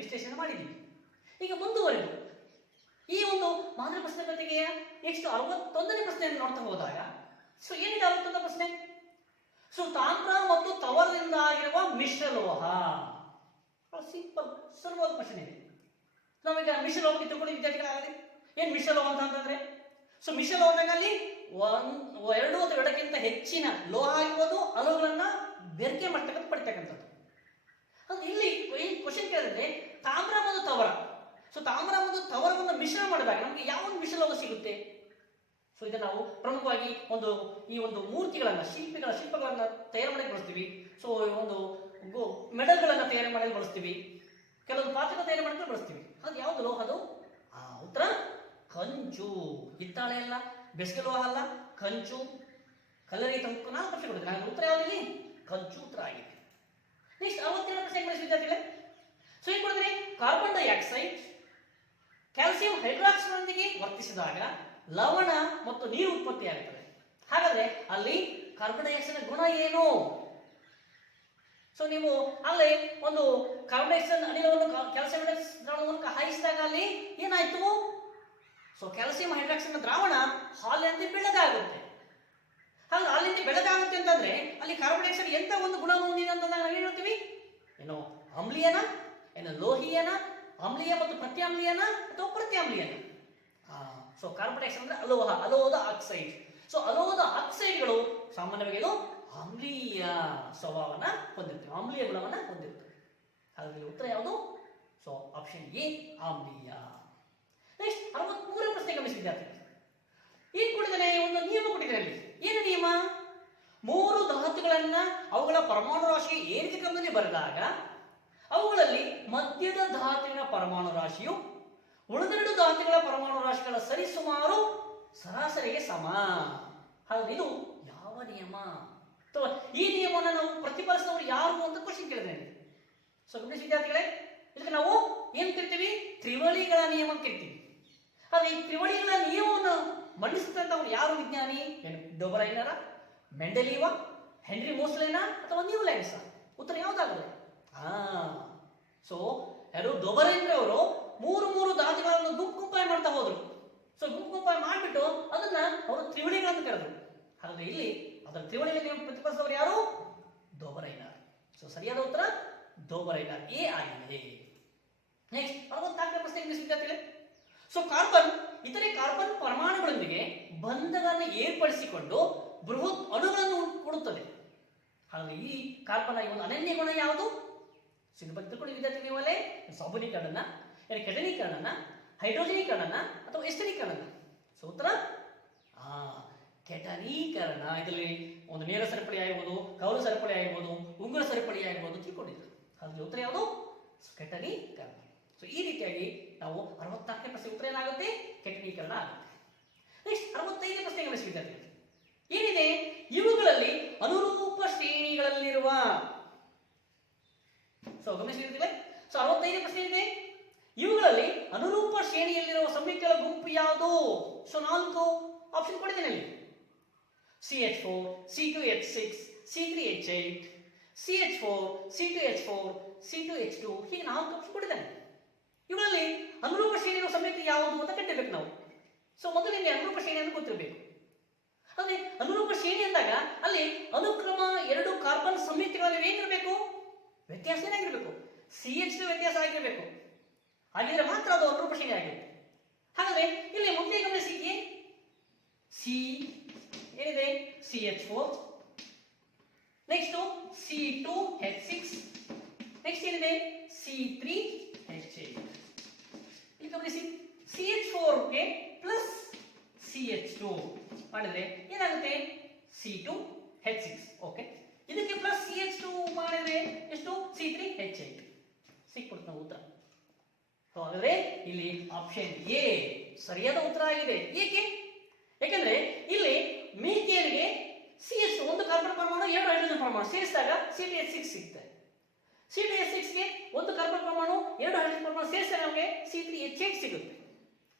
ವಿಶ್ಲೇಷಣೆ ಮಾಡಿದ್ದೀವಿ. ಈಗ ಮುಂದುವರೆದು ಈ ಒಂದು ಮಾದರಿ ಪ್ರಶ್ನೆ ಪತ್ರಿಕೆಯ ನೆಕ್ಸ್ಟ್ 61ನೇ ಪ್ರಶ್ನೆಯನ್ನು ನೋಡ್ತಾ ಹೋದಾಗ ಸೊ ಏನಿದೆ 61ನೇ ಪ್ರಶ್ನೆ? ಸೊ ತಾಮ್ರ ಮತ್ತು ತವರದಿಂದ ಆಗಿರುವ ಮಿಶ್ರಲೋಹ. ಸಿಂಪಲ್ ಸುಲಭವಾದ ಪ್ರಶ್ನೆ ಇದೆ. ನಾವೀಗ ಮಿಶ್ರಲೋಹಕ್ಕೆ ತಿಳ್ಕೊಳ್ಳಿ ವಿದ್ಯಾರ್ಥಿಗಳಾಗಲಿ. ಏನ್ ಮಿಶ್ರಲೋಹ ಅಂತಂದ್ರೆ ಸೊ ಮಿಶ್ರಲೋಹದಾಗ ಅಲ್ಲಿ ಎರಡು ಅಥವಾ ಎರಡಕ್ಕಿಂತ ಹೆಚ್ಚಿನ ಲೋಹ ಆಗಿರ್ಬೋದು ಅಲೋಹಗಳನ್ನ ಬೆರಕೆ ಮಾಡ್ತಕ್ಕಂಥ ಪಡಿತಕ್ಕಂಥದ್ದು. ಅಂದ್ರೆ ಇಲ್ಲಿ ಕ್ವಶನ್ ಕೇಳಿದ್ರೆ ತಾಮ್ರ ಮತ್ತು ತವರ. ಸೊ ತಾಮ್ರ ಮತ್ತು ತವರವನ್ನು ಮಿಶ್ರಣ ಮಾಡಿದಾಗ ನಮಗೆ ಯಾವ ಒಂದು ಮಿಶ್ರಲೋಹ ಸಿಗುತ್ತೆ? ಸೊ ಇದನ್ನು ನಾವು ಪ್ರಮುಖವಾಗಿ ಈ ಒಂದು ಮೂರ್ತಿಗಳನ್ನ ಶಿಲ್ಪಗಳನ್ನ ತಯಾರು ಮಾಡಕ್ಕೆ ಬಳಸ್ತೀವಿ. ಸೊ ಒಂದು ಮೆಡಲ್ಗಳನ್ನ ತಯಾರು ಮಾಡಲು ಬಳಸ್ತೀವಿ. ಕೆಲವೊಂದು ಪಾತ್ರೆಗಳ ತಯಾರು ಮಾಡಕ್ಕೆ ಬಳಸ್ತೀವಿ. ಅದು ಯಾವುದು ಲೋಹ? ಅದು ಉತ್ತರ ಕಂಚು. ಹಿತ್ತಾಳೆ ಅಲ್ಲ, ಬೆಸ್ಗೆ ಲೋಹ ಅಲ್ಲ, ಕಂಚು. ಕಲ್ಲರಿ ತಂಕು 4 ಪ್ರಶ್ನೆ ಕೊಟ್ಟಿದೆ. ನಾನು ಉತ್ತರ ಯಾವುದಿದೆ? ಕಂಚು ಉತ್ತರ ಆಗಿದೆ. ನೆಕ್ಸ್ಟ್ 62ನೇ ಪ್ರಶ್ನೆ ವಿದ್ಯಾರ್ಥಿಗಳೇ. ಸೊ ಏನ್ ಕೊಡಿದ್ರೆ ಕಾರ್ಬನ್ ಡೈಆಕ್ಸೈಡ್ ಕ್ಯಾಲ್ಸಿಯಂ ಹೈಡ್ರಾಕ್ಸೈಡ್ನೊಂದಿಗೆ ವರ್ತಿಸಿದಾಗ ಲವಣ ಮತ್ತು ನೀರು ಉತ್ಪತ್ತಿಯಾಗುತ್ತದೆ. ಹಾಗಾದ್ರೆ ಅಲ್ಲಿ ಕಾರ್ಬನ್ ಡೈಆಕ್ಸೈಡ್ ಗುಣ ಏನು? ಸೊ ನೀವು ಅಲ್ಲಿ ಒಂದು ಕಾರ್ಬನ್ ಡೈಆಕ್ಸೈಡ್ ಅನಿಲವನ್ನು ಕ್ಯಾಲ್ಸಿಯಂ ಹೈಡ್ರಾಕ್ಸೈಡ್ ಮೂಲಕ ಹಾಯಿಸಿದಾಗ ಅಲ್ಲಿ ಏನಾಯ್ತು? ಸೊ ಕ್ಯಾಲ್ಸಿಯಂ ಹೈಡ್ರಾಕ್ಸೈಡ್ ದ್ರಾವಣ ಹಾಲಿನಂತೆ ಬೆಳ್ಳಗಾಗುತ್ತೆ. ಹಾಗೆ ಹಾಲಿನಂತೆ ಬೆಳ್ಳಗಾಗುತ್ತೆ ಅಂತಂದ್ರೆ ಅಲ್ಲಿ ಕಾರ್ಬನ್ ಡೈಆಕ್ಸೈಡ್ ಎಂತ ಒಂದು ಗುಣವನ್ನು ಹೊಂದಿದೆ ಅಂತ ನಾವು ಹೇಳ್ತೀವಿ. ಏನು ಆಮ್ಲೀಯನ, ಏನು ಲೋಹೀಯನ, ಆಮ್ಲೀಯ ಮತ್ತು ಪ್ರತ್ಯಾಮ್ಲೀಯನ ಅಥವಾ ಪ್ರತ್ಯಾಮ್ಲೀಯನ? ಸೊ ಕಾರ್ಬನ್ ಡೈಆಕ್ಸೈಡ್ ಅಂದ್ರೆ ಅಲೋಹದ ಆಕ್ಸೈಡ್. ಸೊ ಅಲೋಹದ ಆಕ್ಸೈಡ್ಗಳು ಸಾಮಾನ್ಯವಾಗಿ ಆಮ್ಲೀಯ ಸ್ವಭಾವನ ಹೊಂದಿರ್ತವೆ, ಆಮ್ಲೀಯ ಗುಣವನ್ನ ಹೊಂದಿರ್ತವೆ. ಹಾಗಾಗಿ ಉತ್ತರ ಯಾವುದು? ಸೊ ಆಪ್ಷನ್ ಎ ಆಮ್ಲೀಯ. ನೆಕ್ಸ್ಟ್ 63ನೇ ಪ್ರಶ್ನೆ ಗಮನಿಸಿ ವಿದ್ಯಾರ್ಥಿಗಳು. ಏನ್ ಕೊಟ್ಟಿದ್ದಾನೆ? ಒಂದು ನಿಯಮ ಕೊಟ್ಟಿದ್ದಾರೆ ಅಲ್ಲಿ. ಏನು ನಿಯಮ? 3 ಧಾತುಗಳನ್ನ ಅವುಗಳ ಪರಮಾಣು ರಾಶಿ ಏರಿಕೆ ಕ್ರಮದಲ್ಲಿ ಬರೆದಾಗ ಅವುಗಳಲ್ಲಿ ಮಧ್ಯದ ಧಾತುವಿನ ಪರಮಾಣು ರಾಶಿಯು ಉಳಿದೆರಡು ಧಾತುಗಳ ಪರಮಾಣು ರಾಶಿಗಳ ಸರಿಸುಮಾರು ಸರಾಸರಿಗೆ ಸಮ. ಹಾಗಾದ್ರೆ ಇದು ಯಾವ ನಿಯಮ? ಅಥವಾ ಈ ನಿಯಮವನ್ನು ನಾವು ಪ್ರತಿಪಾದಿಸಿದವರು ಯಾರು ಅಂತ ಕ್ವಶನ್ ಕೇಳಿದ್ದೇನೆ. ಸೊ ಗಮನಿಸಿ ವಿದ್ಯಾರ್ಥಿಗಳೇ, ಇದಕ್ಕೆ ನಾವು ಏನ್ ಕರಿತೀವಿ? ತ್ರಿವಳಿಗಳ ನಿಯಮ ಅಂತ ಕರಿತೀವಿ. ಆದ್ರೆ ಈ ತ್ರಿವಳಿಗಳ ನಿಯಮವನ್ನು ಮಂಡಿಸಿದಂತವ್ರು ಯಾರು ವಿಜ್ಞಾನಿ? ಏನು ಡೊಬರೈನರ, ಮೆಂಡೆಲೀವ, ಹೆನ್ರಿ ಮೋಸ್ಲೆನಾ ಅಥವಾ ನ್ಯೂಲ್ಯಾಂಡ್ಸ? ಉತ್ತರ ಯಾವ್ದಾಗುತ್ತೆ? ಸೊ ಯಾರು ಡೊಬರೈನರವರು 3 ಧಾತುಗಳನ್ನು ಗುಂಪಾಯಿ ಮಾಡ್ತಾ ಹೋದ್ರು. ಸೊ ಗುಂಪಾಯಿ ಮಾಡಿಬಿಟ್ಟು ಅದನ್ನ ಅವರು ತ್ರಿವಳಿಗಳಂತ ಕರೆದ್ರು. ಹಾಗಾದ್ರೆ ಇಲ್ಲಿ ಅದರ ತ್ರಿವಳಿಗಳನ್ನು ಪ್ರತಿಪಾದಿಸಿದವರು ಯಾರು? ಡೊಬರೈನರ್. ಸೊ ಸರಿಯಾದ ಉತ್ತರ ಡೊಬರೈನರ್ ಎ ಆಗಿದೆ. ನೆಕ್ಸ್ಟ್ 64ನೇ ಪ್ರಶ್ನೆ ವಿದ್ಯಾರ್ಥಿಗಳೇ. ಸೊ ಕಾರ್ಬನ್ ಇತರೆ ಕಾರ್ಬನ್ ಪರಮಾಣುಗಳೊಂದಿಗೆ ಬಂಧಗಳನ್ನು ಏರ್ಪಡಿಸಿಕೊಂಡು ಬೃಹತ್ ಅಣುಗಳನ್ನು ಕೊಡುತ್ತದೆ. ಹಾಗಾಗಿ ಈ ಕಾರ್ಬನ್ ಒಂದು ಅನನ್ಯ ಗುಣ ಯಾವುದು? ತಿಳ್ಕೊಂಡು ವಿದ್ಯಾರ್ಥಿ ನೀವಲ್ಲೇ ಸಾಬುನೀಕರಣ, ಕೆಟನೀಕರಣ, ಹೈಡ್ರೋಜನೀಕರಣ ಅಥವಾ ಎಸ್ಟರೀಕರಣ? ಸೊ ಉತ್ತರ ಕೆಟನೀಕರಣ. ಇದರಲ್ಲಿ ಒಂದು ನೇರ ಸರಪಳಿ ಆಗಿರ್ಬೋದು, ಕೌಲು ಸರಪಳಿ ಆಗಿರ್ಬೋದು, ಉಂಗುರ ಸರಪಳಿ ಆಗಿರ್ಬೋದು ತಿಳ್ಕೊಂಡಿದ್ರು. ಹಾಗಾಗಿ ಉತ್ತರ ಯಾವುದು? ಕೆಟನೀಕರಣ. ಸೊ ಈ ರೀತಿಯಾಗಿ ನಾವು 64ನೇ ಪ್ರಶ್ನೆ ಉತ್ತರ ಏನಾಗುತ್ತೆ? ಕೆಟನೀಕರಣ ಆಗುತ್ತೆ. ನೆಕ್ಸ್ಟ್ 65ನೇ ಪ್ರಶ್ನೆ ಗಮನಿಸಿ ವಿದ್ಯಾರ್ಥಿಗಳು. ಏನಿದೆ? ಇವುಗಳಲ್ಲಿ ಅನುರೂಪ ಶ್ರೇಣಿಗಳಲ್ಲಿರುವ. ಸೊ ಗಮನಿಸಿದ್ರೆ ಸೊ 65ನೇ ಪ್ರಶ್ನೆ ಇದೆ. ಇವುಗಳಲ್ಲಿ ಅನುರೂಪ ಶ್ರೇಣಿಯಲ್ಲಿರುವ ಸಂಯುಕ್ತಗಳ ಗುಂಪು ಯಾವುದು? ಸೊ 4 ಆಪ್ಷನ್ ಕೊಟ್ಟಿದ್ದೇನೆ ಅಲ್ಲಿ. CH4, C2H6, C3H8, CH4, C2H4, C2H2 ಹೀಗೆ 4 ಆಪ್ಷನ್ ಕೊಟ್ಟಿದ್ದೇನೆ. ಇವುಗಳಲ್ಲಿ ಅನುರೂಪ ಶ್ರೇಣಿಯ ಸಂಯುಕ್ತ ಯಾವುದು ಅಂತ ಕಟ್ಟಬೇಕು ನಾವು. ಸೊ ಮೊದಲಿಗೆ ಅನುರೂಪ ಶ್ರೇಣಿ ಅಂತ ಗೊತ್ತಿರಬೇಕು. ಅಂದ್ರೆ ಅನುರೂಪ ಶ್ರೇಣಿ ಅಂದಾಗ ಅಲ್ಲಿ ಅನುಕ್ರಮ 2 ಕಾರ್ಬನ್ ಸಂಯುಕ್ತಗಳಲ್ಲಿ ಏನಿರಬೇಕು? ವ್ಯತ್ಯಾಸ ಏನಾಗಿರ್ಬೇಕು? CH2 ವ್ಯತ್ಯಾಸ ಆಗಿರಬೇಕು. ಹಾಗಿದ್ರೆ ಮಾತ್ರ ಅದು ಅನುರೂಪ ಶ್ರೇಣಿ ಆಗಿರುತ್ತೆ. ಹಾಗಾದ್ರೆ ಇಲ್ಲಿ ಮುಂದೆ ಗಮನಿಸಿ, ಏನಿದೆ? CH4, ನೆಕ್ಸ್ಟ್ C2H6, ನೆಕ್ಸ್ಟ್ ಏನಿದೆ? C3H8. ಇಲ್ಲಿ ಗಮನಿಸಿ, CH4 ಗೆ ಪ್ಲಸ್ CH2 ಮಾಡಿದ್ರೆ ಏನಾಗುತ್ತೆ? C2H6. ಓಕೆ, ಇದಕ್ಕೆ ಪ್ಲಸ್ CH2 ಮಾಡಿದ್ರೆ ಎಷ್ಟು? C3H8 ಸಿಕ್ಬಿಡ್ತು ನಾವು ಉತ್ತರ. ಹಾಗಾದ್ರೆ ಇಲ್ಲಿ ಆಪ್ಷನ್ ಎ ಸರಿಯಾದ ಉತ್ತರ ಆಗಿದೆ. ಯಾಕೆಂದ್ರೆ ಇಲ್ಲಿ ಮೀಥೇನ್ಗೆ CH2 ಒಂದು ಕಾರ್ಬನ್ ಪರಮಾಣು 2 ಹೈಡ್ರೋಜನ್ ಪರಮಾಣು ಸೇರಿಸಿದಾಗ C2H6 ಸಿಗುತ್ತೆ. C2H6 ಗೆ ಒಂದು ಕಾರ್ಬನ್ ಪರಮಾಣು 2 ಹೈಡ್ರೋಜನ್ ಪರಮಾಣು ಸೇರಿಸಿದಾಗ ನಮಗೆ C3H8 ಸಿಗುತ್ತೆ.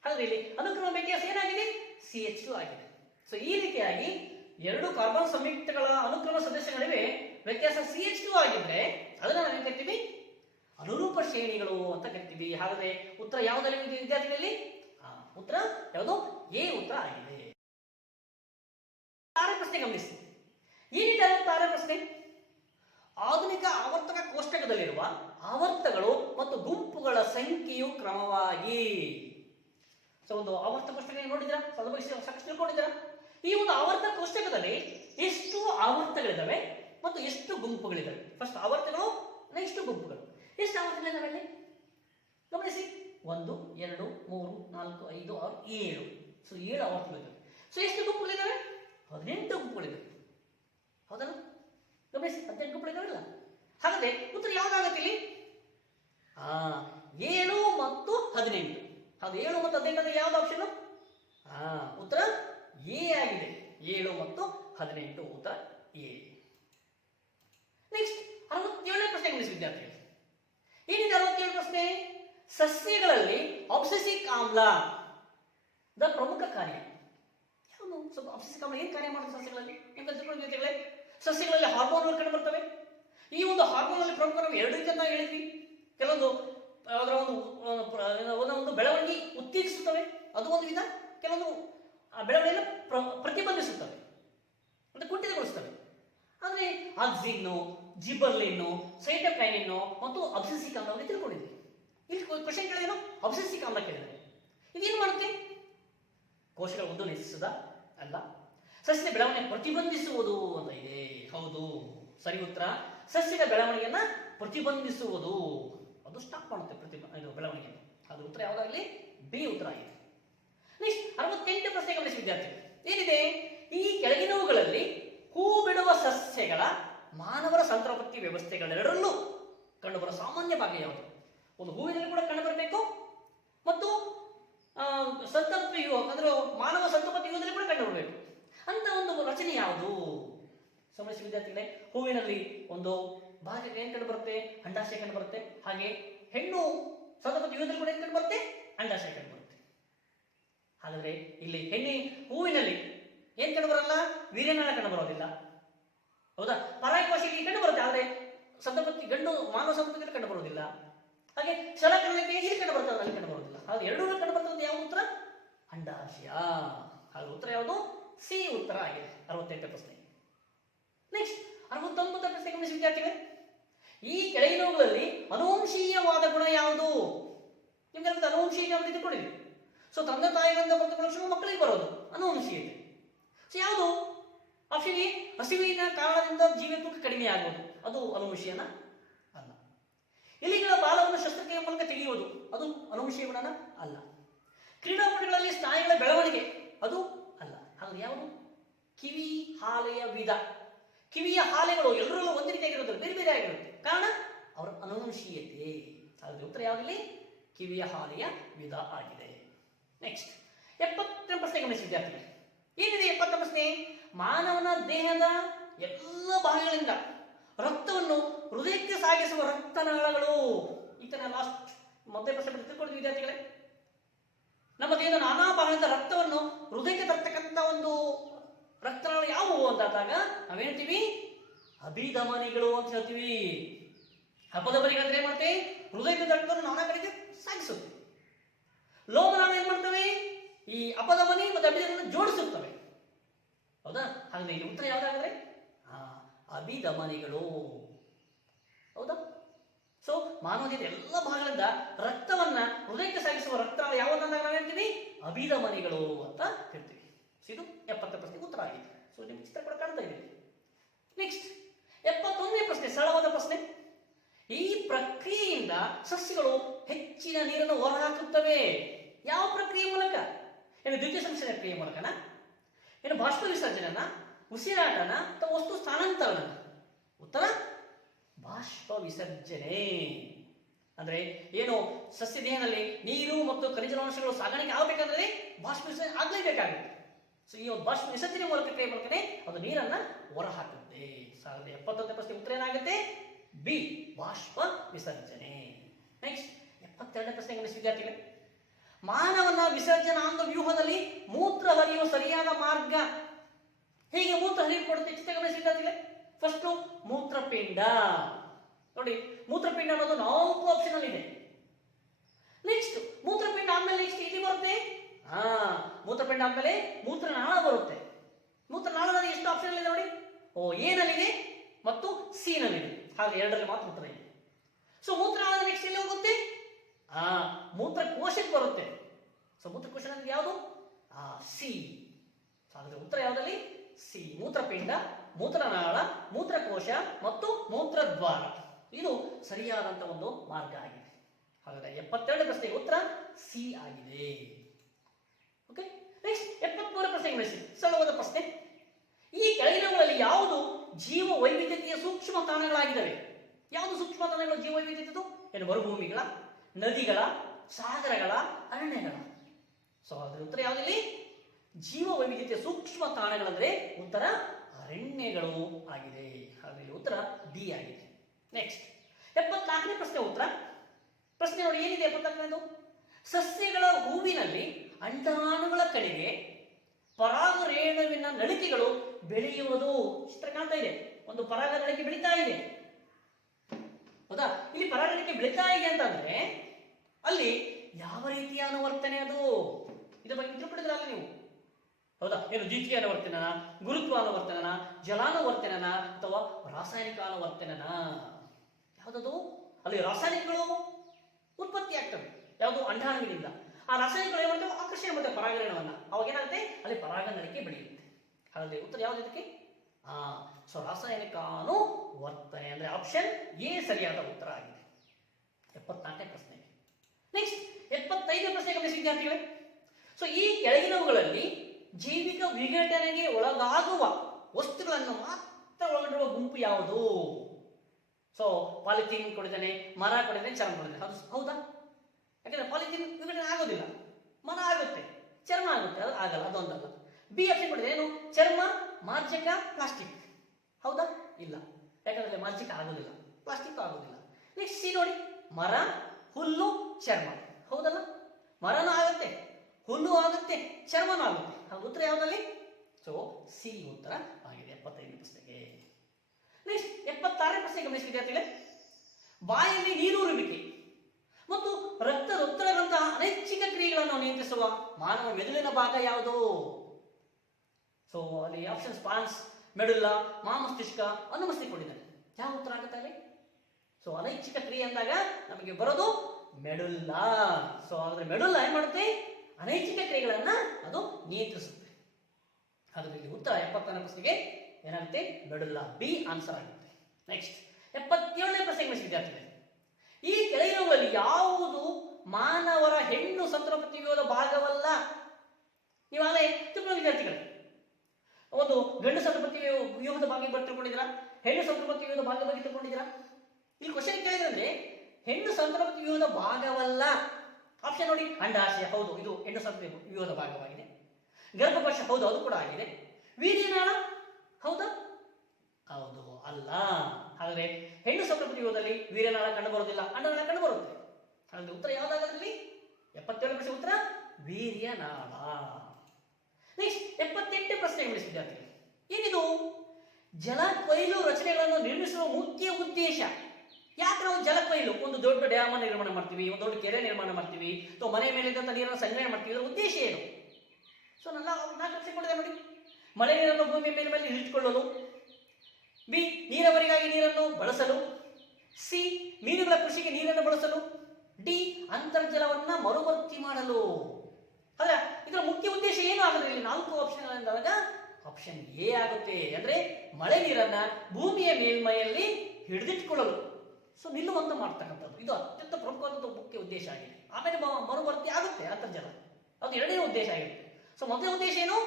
ಹಾಗಾದ್ರೆ ಇಲ್ಲಿ ಅನುಕ್ರಮ ವ್ಯತ್ಯಾಸ ಏನಾಗಿದೆ? CH2 ಆಗಿದೆ. ಸೊ ಈ ರೀತಿಯಾಗಿ 2 ಕಾರ್ಬನ್ ಸಂಯುಕ್ತಗಳ ಅನುಕ್ರಮ ಸದಸ್ಯಗಳಿವೆ, ವ್ಯತ್ಯಾಸ CH2 ಆಗಿದ್ರೆ ಅದನ್ನ ನಾವು ಏನ್ ಕರಿತೀವಿ? ಅನುರೂಪ ಶ್ರೇಣಿಗಳು ಅಂತ ಕರಿತೀವಿ. ಹಾಗಾದ್ರೆ ಉತ್ತರ ಯಾವುದಲ್ಲಿ ವಿದ್ಯಾರ್ಥಿಗಳಲ್ಲಿ? ಉತ್ತರ ಯಾವುದು? ಎ ಉತ್ತರ ಆಗಿದೆ. ತಾರೆ ಪ್ರಶ್ನೆ ಗಮನಿಸಿ. ಏನಿದೆ ತಾರೆ ಪ್ರಶ್ನೆ? ಆಧುನಿಕ ಆವರ್ತಕ ಕೋಷ್ಟಕದಲ್ಲಿರುವ ಆವರ್ತಗಳು ಮತ್ತು ಗುಂಪುಗಳ ಸಂಖ್ಯೆಯು ಕ್ರಮವಾಗಿ. ಒಂದು ಆವರ್ತಕ ಕೋಷ್ಟಕ ನೋಡಿದ್ರ, ಸಾಕಷ್ಟು ತಿಳ್ಕೊಂಡಿದ್ದೀರಾ? ಈ ಒಂದು ಆವರ್ತಕ ಕೋಷ್ಟಕದಲ್ಲಿ ಎಷ್ಟು ಆವರ್ತಗಳಿದಾವೆ ಮತ್ತು ಎಷ್ಟು ಗುಂಪುಗಳಿದಾವೆ. ಫಸ್ಟ್ ಆವರ್ತಗಳು, ನೆಕ್ಸ್ಟ್ ಗುಂಪುಗಳು. ಎಷ್ಟು ಆವರ್ತಗಳಿದಾವೆ ಅಲ್ಲಿ ಗಮನಿಸಿ. 1 2 3 4 5 6 7. 7 ಆವರ್ತಗಳಿದಾವೆ. ಎಷ್ಟು ಗುಂಪುಗಳಿದಾವೆ? 18 ಗುಂಪುಗಳಿದಾವೆ. ಹೌದಲ್ಲ? ಗಮನಿಸಿ, 18 ಗುಂಪುಗಳಿದಾವಲ್ಲ. ಹಾಗಾದ್ರೆ ಉತ್ತರ ಯಾವ್ದಾಗತ್ತೆ ಇಲ್ಲಿ? 7 ಮತ್ತು 18. ಅದು 7 ಮತ್ತು 18 ಅಂದ್ರೆ ಯಾವ್ದು ಆಪ್ಷನ್? ಉತ್ತರ ಎ ಆಗಿದೆ. 7 ಮತ್ತು 18 ಉತ್ತರ ಎ. ನೆಕ್ಸ್ಟ್ 67ನೇ ಪ್ರಶ್ನೆ ಗಮನಿಸಿ ವಿದ್ಯಾರ್ಥಿಗಳು. ಏನಿದೆ 67 ಪ್ರಶ್ನೆ? ಸಸ್ಯಗಳಲ್ಲಿ ಅಬ್ಸೆಸಿಕ್ ಆಮ್ಲದ ಪ್ರಮುಖ ಕಾರ್ಯ ಯಾವುದು? ಸ್ವಲ್ಪ ಅಬ್ಸೆಸಿಕ್ ಆಮ್ಲ ಏನ್ ಕಾರ್ಯ ಮಾಡುತ್ತೆ ಸಸ್ಯಗಳಲ್ಲಿ? ವಿದ್ಯಾರ್ಥಿಗಳೇ, ಸಸ್ಯಗಳಲ್ಲಿ ಹಾರ್ಮೋನ್ಗಳು ಕಂಡು ಬರ್ತವೆ. ಈ ಒಂದು ಹಾರ್ಮೋನ್ ಅಲ್ಲಿ ಪ್ರಮುಖ ನಾವು 2 ರೀತಿ ಅಂತ ಹೇಳಿದ್ವಿ. ಕೆಲವೊಂದು ಅದರ ಒಂದು ಬೆಳವಣಿಗೆ ಉತ್ತೇಜಿಸುತ್ತವೆ, ಅದು ಒಂದು ವಿಧ. ಕೆಲವೊಂದು ಬೆಳವಣಿಗೆಯನ್ನು ಪ್ರತಿಬಂಧಿಸುತ್ತವೆ ಅಂದ್ರೆ ಕುಂಠಿತಗೊಳಿಸುತ್ತವೆ. ಅಂದ್ರೆ ಆಕ್ಸಿನ್ನು, ಜಿಬರ್ಲಿನ್ನು, ಸೈಟೋಕೈನಿನ್ನು ಮತ್ತು ಅಬ್ಸೆಸಿಕ್ ಆಮ್ಲವನ್ನು ತಿಳ್ಕೊಂಡಿದ್ವಿ. ಇಲ್ಲಿ ಕ್ವಶನ್ ಕೇಳಿದೇನು? ಅಬ್ಸೆಸಿಕ್ ಆಮ್ಲ ಕೇಳಿದರೆ ಇದೇನು ಮಾಡುತ್ತೆ? ಕೋಶಗಳ ಉದ್ದವನ್ನು ಹೆಚ್ಚಿಸುವುದ? ಅಲ್ಲ. ಸಸ್ಯದ ಬೆಳವಣಿಗೆ ಪ್ರತಿಬಂಧಿಸುವುದು ಅಂತ ಇದೆ. ಹೌದು, ಸರಿ ಉತ್ತರ. ಸಸ್ಯದ ಬೆಳವಣಿಗೆಯನ್ನ ಪ್ರತಿಬಂಧಿಸುವುದು, ಅದು ಸ್ಟಾಪ್ ಮಾಡುತ್ತೆ ಬೆಳವಣಿಗೆ. ಅದು ಉತ್ತರ ಯಾವುದಾಗಲಿ? ಬಿ ಉತ್ತರ ಆಗಿದೆ. ನೆಕ್ಸ್ಟ್ 68ನೇ ಪ್ರಶ್ನೆ ಗಮನಿಸಿ ವಿದ್ಯಾರ್ಥಿಗಳು. ಏನಿದೆ? ಈ ಕೆಳಗಿನವುಗಳಲ್ಲಿ ಹೂ ಬಿಡುವ ಸಸ್ಯಗಳ ಮಾನವರ ಸಂತಾನೋತ್ಪತ್ತಿ ವ್ಯವಸ್ಥೆಗಳೆರಡರಲ್ಲೂ ಕಂಡುಬರುವ ಸಾಮಾನ್ಯ ಭಾಗ ಯಾವುದು? ಒಂದು ಹೂವಿನಲ್ಲಿ ಕೂಡ ಕಂಡುಬರಬೇಕು ಮತ್ತು ಸಂತಾನೋತ್ಪತ್ತಿ ಅಂದ್ರೆ ಮಾನವ ಸಂತಾನೋತ್ಪತ್ತಿ ಯುಗದಲ್ಲಿ ಕೂಡ ಕಂಡುಬರಬೇಕು ಅಂತ ಒಂದು ರಚನೆ ಯಾವುದು? ಗಮನಿಸಿ ವಿದ್ಯಾರ್ಥಿಗಳೇ, ಹೂವಿನಲ್ಲಿ ಒಂದು ಭಾಗಕ್ಕೆ ಏನ್ ಕಂಡು ಬರುತ್ತೆ? ಅಂಡಾಶಯ ಕಂಡು ಬರುತ್ತೆ. ಹಾಗೆ ಹೆಣ್ಣು ಸಂತಾನೋತ್ಪತ್ತಿ ಯುಗದಲ್ಲಿ ಕೂಡ ಏನ್ ಕಂಡು ಬರುತ್ತೆ? ಅಂಡಾಶಯ ಕಂಡು ಬರುತ್ತೆ. ಹಾಗಾದ್ರೆ ಇಲ್ಲಿ ಹೂವಿನಲ್ಲಿ ಏನ್ ಕಂಡು ಬರಲ್ಲ? ವೀರ್ಯನಾಳ ಕಂಡು ಬರೋದಿಲ್ಲ. ಹೌದಾ? ಪರಾಗಕೋಶ ಇಲ್ಲಿ ಕಂಡು ಬರುತ್ತೆ, ಆದ್ರೆ ಸಂತಾನೋತ್ಪತ್ತಿ ಮಾನವ ಸಂತಾನೋತ್ಪತ್ತಿ ಕಂಡು ಬರೋದಿಲ್ಲ. ಹಾಗೆ ಶಲಕರಣಕ್ಕೆ ಇಲ್ಲಿ ಕಂಡು ಬರ್ತದೆ, ಅಲ್ಲಿ ಕಂಡು ಬರೋದಿಲ್ಲ. ಹಾಗೆ ಎರಡೂ ಕಂಡು ಬರ್ತದೆ. ಯಾವ ಉತ್ತರ? ಅಂಡಾಶಯ. ಹಾಗೆ ಉತ್ತರ ಯಾವುದು? ಸಿ ಉತ್ತರ ಆಗಿದೆ 68ನೇ ಪ್ರಶ್ನೆ. ನೆಕ್ಸ್ಟ್ 69ನೇ ಪ್ರಶ್ನೆ ಗಮನಿಸಿ ವಿದ್ಯಾರ್ಥಿಗಳೇ. ಈ ಕೆಳಗಿನವುಗಳಲ್ಲಿ ಅನುವಂಶೀಯವಾದ ಗುಣ ಯಾವುದು? ನಿಮ್ಗೆ ಅನುವಂಶೀಯತೆ ಅಂತ ತಿಳ್ಕೊಂಡಿದ್ವಿ. ತಂದೆ ತಾಯಿಗಳಿಂದ ಬರ್ತಕ್ಕಂಥ ಲಕ್ಷಣ ಮಕ್ಕಳಿಗೆ ಬರೋದು ಅನುವಂಶೀಯತೆ. ಯಾವುದು? ಆಪ್ಷನ್ ಎ, ಹಸಿವಿನ ಕಾರಣದಿಂದ ಜೀವ ತೂಕ ಕಡಿಮೆ ಆಗುವುದು, ಅದು ಅನುವಂಶೀಯನ ಅಲ್ಲ. ಇಲಿಗಳ ಬಾಲವನ್ನು ಶಸ್ತ್ರಕ್ರಿಯೆ ಮೂಲಕ ತೆಗೆಯುವುದು, ಅದು ಅನುವಂಶೀಯ ಗುಣನ ಅಲ್ಲ. ಕ್ರೀಡಾಪಟುಗಳಲ್ಲಿ ಸ್ನಾಯುಗಳ ಬೆಳವಣಿಗೆ, ಅದು ಅಲ್ಲ. ಹಾಗಾದ್ರೆ ಯಾವುದು? ಕಿವಿ ಹಾಲೆಯ ವಿಧ. ಕಿವಿಯ ಹಾಲೆಗಳು ಎಲ್ಲರಲ್ಲೂ ಒಂದು ರೀತಿಯಾಗಿರೋದು, ಬೇರೆ ಬೇರೆ ಆಗಿರುತ್ತೆ. ಕಾರಣ ಅವರ ಅನುವಂಶೀಯತೆ. ಹಾಗಾದ್ರೆ ಉತ್ತರ ಯಾವುದಲ್ಲಿ? ಕಿವಿಯ ಹಾಲೆಯ ವಿಧ ಆಗಿದೆ. ನೆಕ್ಸ್ಟ್ 70ನೇ ಪ್ರಶ್ನೆ ಗಮನಿಸಿ ವಿದ್ಯಾರ್ಥಿಗಳು. ಏನಿದೆ 70ನೇ ಪ್ರಶ್ನೆ? ಮಾನವನ ದೇಹದ ಎಲ್ಲ ಭಾಗಗಳಿಂದ ರಕ್ತವನ್ನು ಹೃದಯಕ್ಕೆ ಸಾಗಿಸುವ ರಕ್ತನಾಳಗಳು. ಈತನ ಲಾಸ್ಟ್ ಮೊದಲನೇ ಪ್ರಶ್ನೆ ತಿಳ್ಕೊಂಡಿದ್ವಿ ವಿದ್ಯಾರ್ಥಿಗಳೇ. ನಮ್ಮ ದೇಹದ ನಾನಾ ಭಾಗದಿಂದ ರಕ್ತವನ್ನು ಹೃದಯಕ್ಕೆ ತರ್ತಕ್ಕಂಥ ಒಂದು ರಕ್ತನಾಳ ಯಾವುವು ಅಂತಾದಾಗ ನಾವೇಳ್ತೀವಿ? ಅಭಿಧಮನಿಗಳು ಅಂತ ಹೇಳ್ತೀವಿ. ಅಪಧಮನಿಗಳಂದ್ರೆ ಏನ್ ಮಾಡ್ತೇವೆ? ಹೃದಯದ ರಕ್ತವನ್ನು ನಾನಾ ಕಡೆಗೆ ಸಾಗಿಸುತ್ತೆ. ಲೋಮನಾಳ ಏನ್ ಮಾಡ್ತವೆ? ಈ ಅಪಧಮನಿ ಮತ್ತು ಅಭಿಧಮನಿ ಜೋಡಿಸುತ್ತವೆ. ಹೌದಾ? ಹಾಗಾದ್ರೆ ಇಲ್ಲಿ ಉತ್ತರ ಯಾವ್ದಾದ್ರೆ ಅಭಿಧಮನಿಗಳು. ಹೌದಾ? ಮಾನವ ದೇಹದ ಎಲ್ಲ ಭಾಗಗಳಿಂದ ರಕ್ತವನ್ನ ಹೃದಯಕ್ಕೆ ಸಾಗಿಸುವ ರಕ್ತನಾಳ ಯಾವ್ದಂತ ನಾವು ಹೇಳ್ತೀವಿ? ಅಭಿಧಮನಿಗಳು ಅಂತ ಹೇಳ್ತೀವಿ. ಇದು 70ನೇ ಪ್ರಶ್ನೆಗೆ ಉತ್ತರ ಆಗಿದೆ. ನಿಮ್ಗೆ ಚಿತ್ರ ಕೂಡ ಕಾಣ್ತಾ ಇದೆ. ನೆಕ್ಸ್ಟ್ 71ನೇ ಪ್ರಶ್ನೆ, ಸರಳವಾದ ಪ್ರಶ್ನೆ. ಈ ಪ್ರಕ್ರಿಯೆಯಿಂದ ಸಸ್ಯಗಳು ಹೆಚ್ಚಿನ ನೀರನ್ನು ಹೊರಹಾಕುತ್ತವೆ. ಯಾವ ಪ್ರಕ್ರಿಯೆ ಮೂಲಕ? ಏನು ದ್ವಿತೀಯ ಸಂಶ್ಲೇಷಣ ಕ್ರಿಯೆ ಮೂಲಕನ? ಏನು ಬಾಷ್ಪ ವಿಸರ್ಜನನ, ಉಸಿರಾಟನ ಅಥವಾ ವಸ್ತು ಸ್ಥಾನಾಂತರನ? ಉತ್ತರ ಬಾಷ್ಪ ವಿಸರ್ಜನೆ. ಅಂದ್ರೆ ಏನು? ಸಸ್ಯ ದೇಹದಲ್ಲಿ ನೀರು ಮತ್ತು ಖನಿಜಾಂಶಗಳು ಸಾಗಾಣಿಕೆ ಆಗಬೇಕಂದ್ರೆ ಬಾಷ್ಪ ವಿಸರ್ಜನೆ ಆಗ್ಲೇಬೇಕಾಗುತ್ತೆ. ಈ ಬಾಷ್ಪ ವಿಸರ್ಜನೆ ಮೂಲಕ ಕ್ರಿಯೆ ಮೂಲಕನೇ ಅದು ನೀರನ್ನ ಹೊರಹಾಕುತ್ತೆ. 71ನೇ ಪ್ರಶ್ನೆ ಉತ್ತರ ಏನಾಗುತ್ತೆ? ಬಿ, ಬಾಷ್ಪ ವಿಸರ್ಜನೆ. ನೆಕ್ಸ್ಟ್ 72ನೇ ಪ್ರಶ್ನೆ ಗಮನಿಸಿ ವಿದ್ಯಾರ್ಥಿಗಳೇ. ಮಾನವನ ವಿಸರ್ಜನಾಂಗ ವ್ಯೂಹದಲ್ಲಿ ಮೂತ್ರ ಹರಿಯುವ ಸರಿಯಾದ ಮಾರ್ಗ ಹೇಗೆ ಮೂತ್ರ ಹರಿಯು ಕೊಡುತ್ತೆ? ಚಿತ್ರ ಗಮನಿಸಿ ವಿದ್ಯಾರ್ಥಿಗಳೇ. ಫಸ್ಟ್ ಮೂತ್ರಪಿಂಡ, ನೋಡಿ, ಮೂತ್ರಪಿಂಡ ಅನ್ನೋದು 4 ಆಪ್ಷನ್ ಇದೆ. ನೆಕ್ಸ್ಟ್ ಮೂತ್ರಪಿಂಡ ಆದ್ಮೇಲೆ ನೆಕ್ಸ್ಟ್ ಇಲ್ಲಿ ಬರುತ್ತೆ. ಮೂತ್ರಪಿಂಡ ಆದ್ಮೇಲೆ ಮೂತ್ರನಾಳ ಬರುತ್ತೆ. ಮೂತ್ರನಾಳದಲ್ಲಿ ಎಷ್ಟು ಆಪ್ಷನ್ ಇದೆ ನೋಡಿ. ಎ ನಲ್ಲಿದೆ ಮತ್ತು ಸಿ ನಲ್ಲಿದೆ. ಹಾಗೆ ಎರಡರಲ್ಲಿ ಮಾತ್ರ ಉತ್ತರ ಇದೆ. ಸೊ ಮೂತ್ರನಾಳದ ನೆಕ್ಸ್ಟ್ ಎಲ್ಲಿ ಹೋಗುತ್ತೆ? ಮೂತ್ರಕೋಶಕ್ಕೆ ಬರುತ್ತೆ. ಸೊ ಮೂತ್ರಕೋಶ ಅಂದ್ರೆ ಯಾವುದು? ಸಿ. ಹಾಗಾದ್ರೆ ಉತ್ತರ ಯಾವುದಲ್ಲಿ? ಸಿ. ಮೂತ್ರಪಿಂಡ, ಮೂತ್ರನಾಳ, ಮೂತ್ರಕೋಶ ಮತ್ತು ಮೂತ್ರದ್ವಾರ. ಇದು ಸರಿಯಾದಂತ ಒಂದು ಮಾರ್ಗ ಆಗಿದೆ. ಹಾಗಾದ್ರೆ 72 ಪ್ರಶ್ನೆಗೆ ಉತ್ತರ ಸಿ ಆಗಿದೆ. ಓಕೆ, ನೆಕ್ಸ್ಟ್ 73 ಪ್ರಶ್ನೆಗೆ ಗಮನಿಸಿ. ಸರಳವಾದ ಪ್ರಶ್ನೆ. ಈ ಕೆಳಗಿನವುಗಳಲ್ಲಿ ಯಾವುದು ಜೀವ ವೈವಿಧ್ಯತೆಯ ಸೂಕ್ಷ್ಮ ತಾಣಗಳಾಗಿದ್ದಾವೆ? ಯಾವುದು ಸೂಕ್ಷ್ಮ ತಾಣಗಳು ಜೀವ ವೈವಿಧ್ಯತೆದು? ಏನು ಮರುಭೂಮಿಗಳ, ನದಿಗಳ, ಸಾಗರಗಳ, ಅರಣ್ಯಗಳ? ಸೊ ಅದರ ಉತ್ತರ ಯಾವುದಿಲ್ಲಿ? ಜೀವ ವೈವಿಧ್ಯತೆಯ ಸೂಕ್ಷ್ಮ ತಾಣಗಳಂದ್ರೆ ಉತ್ತರ ಅರಣ್ಯಗಳು ಆಗಿದೆ. ಹಾಗಾಗಿ ಉತ್ತರ ಡಿ ಆಗಿದೆ. ನೆಕ್ಸ್ಟ್ 74ನೇ ಪ್ರಶ್ನೆ ಉತ್ತರ. ಪ್ರಶ್ನೆ ನೋಡಿ ಏನಿದೆ 74ನೇದು. ಸಸ್ಯಗಳ ಹೂವಿನಲ್ಲಿ ಅಂಡಾಣುಗಳ ಕಡೆಗೆ ಪರಾಗ ರೇಣುವಿನ ನಳಿಕೆಗಳು ಬೆಳೆಯುವುದು. ಚಿತ್ರ ಕಾಣ್ತಾ ಇದೆ. ಒಂದು ಪರಾಗ ನಳಿಕೆ ಬೆಳೀತಾ ಇದೆ, ಹೌದಾ? ಇಲ್ಲಿ ಪರಾಗ ನಳಿಕೆ ಬೆಳೀತಾ ಇದೆ ಅಂತಂದ್ರೆ ಅಲ್ಲಿ ಯಾವ ರೀತಿಯ ಅನುವರ್ತನೆ ಅದು? ಇದ್ರ ಬಗ್ಗೆ ತಿಳ್ಕೊಂಡಿದ್ರಲ್ಲ ನೀವು, ಹೌದಾ? ಏನು ದ್ವಿತೀಯ ಅನುವರ್ತನನ, ಗುರುತ್ವ ಅನುವರ್ತನನ, ಜಲಾನುವರ್ತನನ ಅಥವಾ ರಾಸಾಯನಿಕ ಅನುವರ್ತನನ? ಯಾವ್ದದು? ಅಲ್ಲಿ ರಾಸಾಯನಿಕಗಳು ಉತ್ಪತ್ತಿ ಆಗ್ತವೆ. ಯಾವುದು? ಅಂಡಾಣುವಿನಿಂದ. ಆ ರಾಸಾಯನಿಕಗಳು ಏನಾಗುತ್ತೆ? ಆಕರ್ಷಣೆ ಮಾಡುತ್ತೆ ಪರಾಗರಣವನ್ನ. ಅವಾಗ ಏನಾಗುತ್ತೆ? ಅಲ್ಲಿ ಪರಾಗ ನಳಿಕೆ ಬೆಳೆಯುತ್ತೆ. ಹಾಗಾದ್ರೆ ಉತ್ತರ ಯಾವ್ದು ಇದಕ್ಕೆ? ಸೊ ರಾಸಾಯನಿಕ ಅನುವರ್ತನೆ ಅಂದ್ರೆ ಆಪ್ಷನ್ ಎ ಸರಿಯಾದ ಉತ್ತರ ಆಗಿದೆ 74ನೇ ಪ್ರಶ್ನೆ. ನೆಕ್ಸ್ಟ್ 75ನೇ ಪ್ರಶ್ನೆ ಗಮನಿಸಿ ವಿದ್ಯಾರ್ಥಿಗಳೇ. ಸೊ ಈ ಕೆಳಗಿನವುಗಳಲ್ಲಿ ಜೈವಿಕ ವಿಘಟನೆಗೆ ಒಳಗಾಗುವ ವಸ್ತುಗಳನ್ನು ಮಾತ್ರ ಒಳಗೊಂಡಿರುವ ಗುಂಪು ಯಾವುದು? ಸೊ ಪಾಲಿಥೀನ್ ಕೊಡಿದ್ದಾನೆ, ಮರ ಕೊಡಿದ್ದಾನೆ, ಚರ್ಮ ಕೊಡಿದ್ದಾನೆ. ಅದು ಹೌದಾ? ಯಾಕಂದ್ರೆ ಪಾಲಿಥೀನ್ ವಿಘಟನೆ ಆಗೋದಿಲ್ಲ, ಮರ ಆಗುತ್ತೆ, ಚರ್ಮ ಆಗುತ್ತೆ, ಅದು ಆಗಲ್ಲ, ಅದೊಂದಲ್ಲ. ಬಿ ಆಪ್ಷನ್ ಕೊಡಿದೆ ಏನು? ಚರ್ಮ, ಮಾರ್ಜಕ, ಪ್ಲಾಸ್ಟಿಕ್. ಹೌದಾ? ಇಲ್ಲ, ಯಾಕಂದ್ರೆ ಮಾರ್ಜಕ ಆಗೋದಿಲ್ಲ, ಪ್ಲಾಸ್ಟಿಕ್ ಆಗೋದಿಲ್ಲ. ನೆಕ್ಸ್ಟ್ ಸಿ ನೋಡಿ, ಮರ, ಹುಲ್ಲು, ಚರ್ಮ. ಹೌದಲ್ಲ? ಮರನೂ ಆಗುತ್ತೆ, ಹುಲ್ಲು ಆಗುತ್ತೆ, ಚರ್ಮನೂ ಆಗುತ್ತೆ. ಹಾಗೆ ಉತ್ತರ ಯಾವುದಲ್ಲಿ? ಸೊ ಸಿ ಉತ್ತರ ಆಗಿದೆ 75ನೇ ಪ್ರಶ್ನೆಗೆ. ನೆಕ್ಸ್ಟ್ 76ನೇ ಪ್ರಶ್ನೆ ಗಮನಿಸಿ ವಿದ್ಯಾರ್ಥಿಗಳೇ. ಬಾಯಲ್ಲಿ ನೀರೂರುವಿಕೆ ಮತ್ತು ರಕ್ತದೊತ್ತಡದಂತಹ ಅನೈಚ್ಛಿಕ ಕ್ರಿಯೆಗಳನ್ನು ನಿಯಂತ್ರಿಸುವ ಮಾನವ ಮೆದುಳಿನ ಭಾಗ ಯಾವುದು? ಸೊ ಅಲ್ಲಿ ಆಪ್ಷನ್ ಪಾನ್ಸ್, ಮೆಡುಲ್ಲ, ಮಹಾಮಸ್ತಿಷ್ಕ, ಅನುಮಸ್ತಿಷ್ಕ ಕೊಟ್ಟಿದ್ದಾನೆ. ಯಾವ ಉತ್ತರ ಆಗುತ್ತೆ ಅಲ್ಲಿ? ಸೊ ಅನೈಚ್ಛಿಕ ಕ್ರಿಯೆ ಅಂದಾಗ ನಮಗೆ ಬರೋದು ಮೆಡುಲ್ಲ. ಸೊ ಹಾಗಾದ್ರೆ ಮೆಡುಲ್ಲ ಏನ್ ಮಾಡುತ್ತೆ? ಅನೈಚ್ಛಿಕ ಕ್ರಿಯೆಗಳನ್ನ ಅದು ನಿಯಂತ್ರಿಸುತ್ತೆ. ಹಾಗಾದ್ರೆ ಇಲ್ಲಿ ಉತ್ತರ 76ನೇ ಪ್ರಶ್ನೆಗೆ ಏನಾಗುತ್ತೆ? ಮೆಡುಲ್ಲ. ಬಿ ಆನ್ಸರ್ ಆಗುತ್ತೆ. ನೆಕ್ಸ್ಟ್ 77ನೇ ಪ್ರಶ್ನೆ ಗಮನಿಸಿ ವಿದ್ಯಾರ್ಥಿಗಳೇ. ಈ ಕೆಳಗಿನವುಗಳಲ್ಲಿ ಯಾವುದು ಮಾನವರ ಹೆಣ್ಣು ಸಂತಾನೋತ್ಪತ್ತಿಯ ಭಾಗವಲ್ಲ? ನೀವಾಗಲೇ ತಿಳ್ಕೊಳ್ಳೋ ವಿದ್ಯಾರ್ಥಿಗಳು, ಒಂದು ಗಂಡು ಸಂತಾನೋತ್ಪತ್ತಿಯ ವ್ಯೂಹದ ಭಾಗ ಬಗ್ಗೆ ತಿಳ್ಕೊಂಡಿದ್ದೀರಾ, ಹೆಣ್ಣು ಸಂತಾನೋತ್ಪತ್ತಿಯ ವ್ಯೂಹದ ಭಾಗ ಬಗ್ಗೆ ತಿಳ್ಕೊಂಡಿದ್ದೀರಾ? ಇಲ್ಲಿ ಕ್ವಶನ್ ಕೇಳಿದ್ರೆ ಹೆಣ್ಣು ಸಂತಾನೋತ್ಪತ್ತಿಯ ವ್ಯೂಹದ ಭಾಗವಲ್ಲ. ಆಪ್ಷನ್ ನೋಡಿ, ಅಂಡಾಶಯ ಹೌದು, ಇದು ಹೆಣ್ಣು ಸಂತಾನ ವ್ಯೂಹದ ಭಾಗವಾಗಿದೆ. ಗರ್ಭಕೋಶ ಹೌದು, ಅದು ಕೂಡ ಆಗಿದೆ. ವೀರ್ಯನಾಳ ಹೌದಾ? ಹೌದು, ಅಲ್ಲ. ಹಾಗಾದ್ರೆ ಹೆಣ್ಣು ಸಂತಾನೋತ್ಪತ್ತಿ ವ್ಯೂಹದಲ್ಲಿ ವೀರ್ಯನಾಳ ಕಂಡು ಬರುವುದಿಲ್ಲ, ಅಂಡನಾಳ ಕಂಡು ಬರುತ್ತೆ. ಹಾಗಾದ್ರೆ ಉತ್ತರ ಯಾವ್ದಾಗದ್ರಲ್ಲಿ? 77ನೇ ಪ್ರಶ್ನೆ ಉತ್ತರ ವೀರ್ಯನಾಳ. ನೆಕ್ಸ್ಟ್ 78ನೇ ಪ್ರಶ್ನೆ ಗಮನಿಸಿ ವಿದ್ಯಾರ್ಥಿಗಳು. ಏನಿದು? ಜಲಕೊಯ್ಲು ರಚನೆಗಳನ್ನು ನಿರ್ಮಿಸುವ ಮುಖ್ಯ ಉದ್ದೇಶ. ಯಾಕೆ ನಾವು ಜಲಕೊಯ್ಲು, ಒಂದು ದೊಡ್ಡ ಡ್ಯಾಮ್ ಅನ್ನು ನಿರ್ಮಾಣ ಮಾಡ್ತೀವಿ, ಒಂದು ದೊಡ್ಡ ಕೆರೆ ನಿರ್ಮಾಣ ಮಾಡ್ತೀವಿ, ಅಥವಾ ಮನೆ ಮೇಲೆ ಇದ್ದಂತ ನೀರನ್ನು ಸಂಗ್ರಹಣೆ ಮಾಡ್ತೀವಿ, ಇದರ ಉದ್ದೇಶ ಏನು? ಸೊ ನಾಲ್ಕು ಆಪ್ಷನ್ ಕೊಟ್ಟಿದೆ ನೋಡಿ. ಮಳೆ ನೀರನ್ನು ಭೂಮಿಯ ಮೇಲೆ ಹಿಡಿದುಕೊಳ್ಳಲು, ಬಿ ನೀರಾವರಿಗಾಗಿ ನೀರನ್ನು ಬಳಸಲು, ಸಿ ಮೀನುಗಳ ಕೃಷಿಗೆ ನೀರನ್ನು ಬಳಸಲು, ಡಿ ಅಂತರ್ಜಲವನ್ನ ಮರುಭರ್ತಿ ಮಾಡಲು. ಆದ್ರೆ ಇದರ ಮುಖ್ಯ ಉದ್ದೇಶ ಏನು ಆಗುತ್ತೆ? ಇಲ್ಲಿ 4 ಆಪ್ಷನ್ಗಳಿಂದಾಗ ಆಪ್ಷನ್ ಎ ಆಗುತ್ತೆ. ಅಂದ್ರೆ ಮಳೆ ನೀರನ್ನ ಭೂಮಿಯ ಮೇಲ್ಮೈಯಲ್ಲಿ ಹಿಡಿದಿಟ್ಟುಕೊಳ್ಳಲು, ಸೊ ನಿಲ್ಲುವಂತ ಮಾಡ್ತಕ್ಕಂಥದ್ದು. ಇದು ಅತ್ಯಂತ ಪ್ರಮುಖವಾದ ಮುಖ್ಯ ಉದ್ದೇಶ ಆಗಿದೆ. ಆಮೇಲೆ ಮರುಭರ್ತಿ ಆಗುತ್ತೆ ಅಂತರ್ಜಲ, ಅದು ಎರಡನೇ ಉದ್ದೇಶ ಆಗಿರುತ್ತೆ. ಸೊ ಮೊದಲನೇ ಉದ್ದೇಶ ಏನು?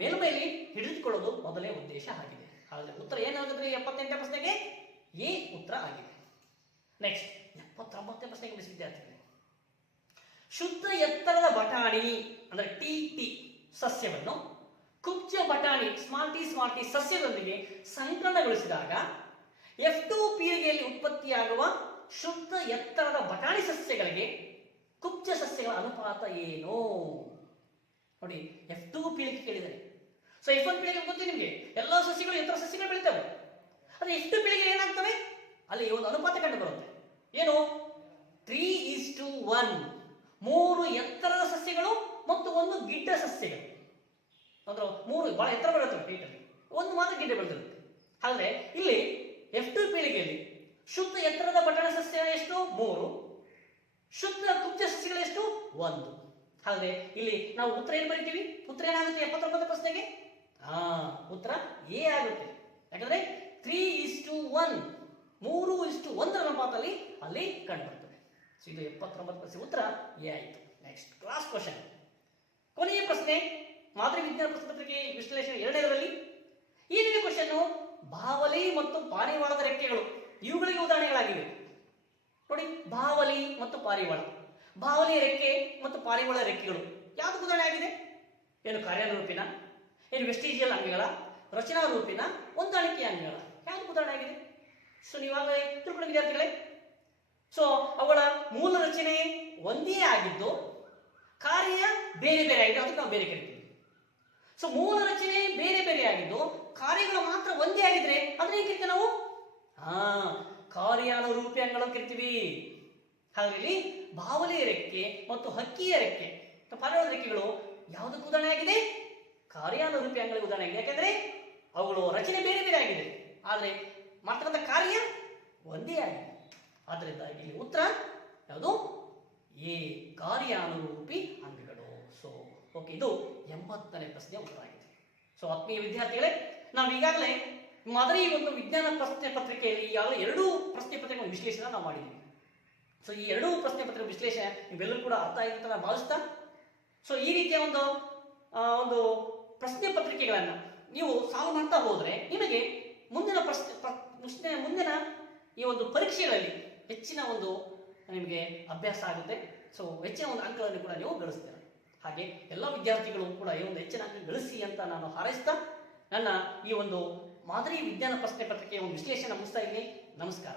ಮೇಲ್ಮೈಲಿ ಹಿಡಿದುಕೊಳ್ಳೋದು ಮೊದಲನೇ ಉದ್ದೇಶ ಆಗಿದೆ. ಹಾಗಾದ್ರೆ ಉತ್ತರ ಏನಾಗುತ್ತೆ? 78ನೇ ಪ್ರಶ್ನೆಗೆ ಎ ಉತ್ತರ ಆಗಿದೆ. ನೆಕ್ಸ್ಟ್ 79ನೇ ಪ್ರಶ್ನೆಗೆ ಗಮನಿಸಿ ವಿದ್ಯಾರ್ಥಿಗಳೇ. ಶುದ್ಧ ಎತ್ತರದ ಬಟಾಣಿ ಅಂದ್ರೆ ಟಿ ಸಸ್ಯವನ್ನು ಕುಬ್ಜ ಬಟಾಣಿ ಸ್ಮಾಲ್ ಟಿ ಸಸ್ಯದೊಂದಿಗೆ ಸಂಕಲನಗೊಳಿಸಿದಾಗ F2 ಪೀಳಿಗೆಯಲ್ಲಿ ಉತ್ಪತ್ತಿಯಾಗುವ ಶುದ್ಧ ಎತ್ತರದ ಬಟಾಣಿ ಸಸ್ಯಗಳಿಗೆ ಕುಬ್ಜ ಸಸ್ಯಗಳ ಅನುಪಾತ ಏನು? ನೋಡಿ, F2 ಪೀಳಿಗೆ ಕೇಳಿದರೆ. ಸೊ F1 ಪೀಳಿಗೆ ಗೊತ್ತಿ ನಿಮಗೆ, ಎಲ್ಲಾ ಸಸ್ಯಗಳು ಎತ್ತರ ಸಸ್ಯಗಳು ಬೆಳಿತವೆ. ಅದೇ F2 ಪೀಳಿಗೆ ಏನಾಗ್ತವೆ? ಅಲ್ಲಿ ಒಂದು ಅನುಪಾತ ಕಂಡು ಬರುತ್ತೆ. ಏನು? 3:1. 3 ಎತ್ತರದ ಸಸ್ಯಗಳು ಮತ್ತು 1 ಗಿಡ್ಡ ಸಸ್ಯಗಳು. ಅಂದ್ರೆ 3 ಬಹಳ ಎತ್ತರ ಬೆಳೆಯುತ್ತವೆ ಹೈಟಲ್ಲಿ, 1 ಮಾತ್ರ ಗಿಡ್ಡ ಬೆಳೆದಿರುತ್ತೆ. ಹಾಗಾದ್ರೆ ಇಲ್ಲಿ F2 ಪೀಳಿಗೆಯಲ್ಲಿ ಶುದ್ಧ ಎತ್ತರದ ಬಟಣ ಸಸ್ಯ ಎಷ್ಟು? 3. ಶುದ್ಧ ಕುಬ್ಜ ಸಸ್ಯಗಳು ಎಷ್ಟು? 1. ಹಾಗಾದ್ರೆ ಇಲ್ಲಿ ನಾವು ಉತ್ತರ ಏನು ಬರೀತೀವಿ? ಉತ್ತರ ಏನಾಗುತ್ತೆ 79 ಪ್ರಶ್ನೆಗೆ? ಉತ್ತರ ಎ ಆಗುತ್ತೆ. ಯಾಕಂದ್ರೆ 3:1, 3:1 ಅನುಪಾತದಲ್ಲಿ ಅಲ್ಲಿ ಕಂಡುಬರ್ತದೆ. ಇದು 79% ಉತ್ತರ ಎ ಆಯಿತು. ನೆಕ್ಸ್ಟ್ ಕ್ಲಾಸ್ ಕ್ವಶನ್, ಕೊನೆಯ ಪ್ರಶ್ನೆ, ಮಾದರಿ ವಿಜ್ಞಾನ ಪ್ರಶ್ನೆ ಪತ್ರಿಕೆ ವಿಶ್ಲೇಷಣೆ 2ರಲ್ಲಿ. ಈ ಕ್ವಶನ್ ಬಾವಲಿ ಮತ್ತು ಪಾರಿವಾಳದ ರೆಕ್ಕೆಗಳು ಇವುಗಳಿಗೆ ಉದಾಹರಣೆಗಳಾಗಿವೆ. ನೋಡಿ, ಬಾವಲಿ ಮತ್ತು ಪಾರಿವಾಳ. ಬಾವಲಿಯ ರೆಕ್ಕೆ ಮತ್ತು ಪಾರಿವಾಳ ರೆಕ್ಕೆಗಳು ಯಾವ್ದು ಉದಾಹರಣೆ ಆಗಿದೆ? ಏನು ಕಾರ್ಯಾನುರೂಪಿನ, ಏನು ವೆಸ್ಟಿಜಿಯಲ್ ಅಂಗಗಳ, ರಚನಾ ರೂಪಿನ, ಹೊಂದಾಣಿಕೆಯ ಅಂಗಗಳ, ಯಾವ್ದು ಉದಾಹರಣೆ ಆಗಿದೆ? ಸೊ ನೀವಾಗಲೇ ತಿಳ್ಕೊಳ್ಳಿ ವಿದ್ಯಾರ್ಥಿಗಳೇ. ಸೊ ಅವುಗಳ ಮೂಲ ರಚನೆ ಒಂದೇ ಆಗಿದ್ದು ಕಾರ್ಯ ಬೇರೆ ಬೇರೆ ಆಗಿದೆ, ಅದಕ್ಕೆ ನಾವು ಬೇರೆ ಕರಿತೀವಿ. ಸೊ ಮೂಲ ರಚನೆ ಬೇರೆ ಬೇರೆ ಆಗಿದ್ದು ಕಾರ್ಯಗಳು ಮಾತ್ರ ಒಂದೇ ಆಗಿದ್ರೆ ಅದನ್ನ ಏನ್ ಕರಿತೀವಿ ನಾವು? ಕಾರ್ಯಾನುರೂಪಿ ಅಂಗಗಳನ್ನು ಕರಿತೀವಿ. ಹಾಗಾಗಿ ಬಾವಲಿಯ ರೆಕ್ಕೆ ಮತ್ತು ಹಕ್ಕಿಯ ರೆಕ್ಕೆ, ಪಾರಿವಾಳದ ರೆಕ್ಕೆಗಳು ಯಾವುದಕ್ಕೆ ಉದಾಹರಣೆ ಆಗಿದೆ? ಕಾರ್ಯಾನುರೂಪಿ ಅಂಗಗಳಿಗೆ ಉದಾಹರಣೆ ಆಗಿದೆ. ಯಾಕೆಂದ್ರೆ ಅವುಗಳು ರಚನೆ ಬೇರೆ ಬೇರೆ ಆಗಿದೆ, ಆದರೆ ಮಾಡ್ತಕ್ಕಂಥ ಕಾರ್ಯ ಒಂದೇ ಆಗಿದೆ. ಆದ್ದರಿಂದ ಇಲ್ಲಿ ಉತ್ತರ ಯಾವುದು? ಎ, ಕಾರ್ಯಾನುರೂಪಿ ಅಂಗಗಳು. ಸೊ ಓಕೆ, ಇದು 80ನೇ ಪ್ರಶ್ನೆಯ ಉತ್ತರ ಆಗಿದೆ. ಸೊ ಆತ್ಮೀಯ ವಿದ್ಯಾರ್ಥಿಗಳೇ, ನಾವು ಈಗಾಗಲೇ ಮಾದರಿ ಒಂದು ವಿಜ್ಞಾನ ಪ್ರಶ್ನೆ ಪತ್ರಿಕೆಯಲ್ಲಿ ಈಗಾಗಲೇ 2 ಪ್ರಶ್ನೆ ಪತ್ರಿಕೆ ವಿಶ್ಲೇಷಣೆ ನಾವು ಮಾಡಿದ್ದೀವಿ. ಸೊ ಈ 2 ಪ್ರಶ್ನೆ ಪತ್ರಿಕೆ ವಿಶ್ಲೇಷಣೆ ನಿಮ್ಮೆಲ್ಲರೂ ಕೂಡ ಅರ್ಥ ಆಗಿದೆ ಅಂತ ನಾನು ಭಾವಿಸ್ತಾ, ಸೊ ಈ ರೀತಿಯ ಒಂದು ಪ್ರಶ್ನೆ ಪತ್ರಿಕೆಗಳನ್ನು ನೀವು ಸಾಲ್ವ್ ಮಾಡ್ತಾ ಹೋದರೆ ನಿಮಗೆ ಮುಂದಿನ ಮುಂದಿನ ಈ ಒಂದು ಪರೀಕ್ಷೆಗಳಲ್ಲಿ ಹೆಚ್ಚಿನ ಒಂದು ನಿಮಗೆ ಅಭ್ಯಾಸ ಆಗುತ್ತೆ. ಸೊ ಹೆಚ್ಚಿನ ಒಂದು ಅಂಕಗಳನ್ನು ಕೂಡ ನೀವು ಗಳಿಸ್ತೀರ. ಹಾಗೆ ಎಲ್ಲ ವಿದ್ಯಾರ್ಥಿಗಳು ಕೂಡ ಈ ಒಂದು ಹೆಚ್ಚಿನ ಅಂಕ ಗಳಿಸಿ ಅಂತ ನಾನು ಹಾರೈಸ್ತಾ ನನ್ನ ಈ ಒಂದು ಮಾದರಿ ವಿಜ್ಞಾನ ಪ್ರಶ್ನೆ ಪತ್ರಿಕೆಯ ಒಂದು ವಿಶ್ಲೇಷಣೆ ಮುಗಿಸ್ತಾ ಇದ್ದೀನಿ. ನಮಸ್ಕಾರ.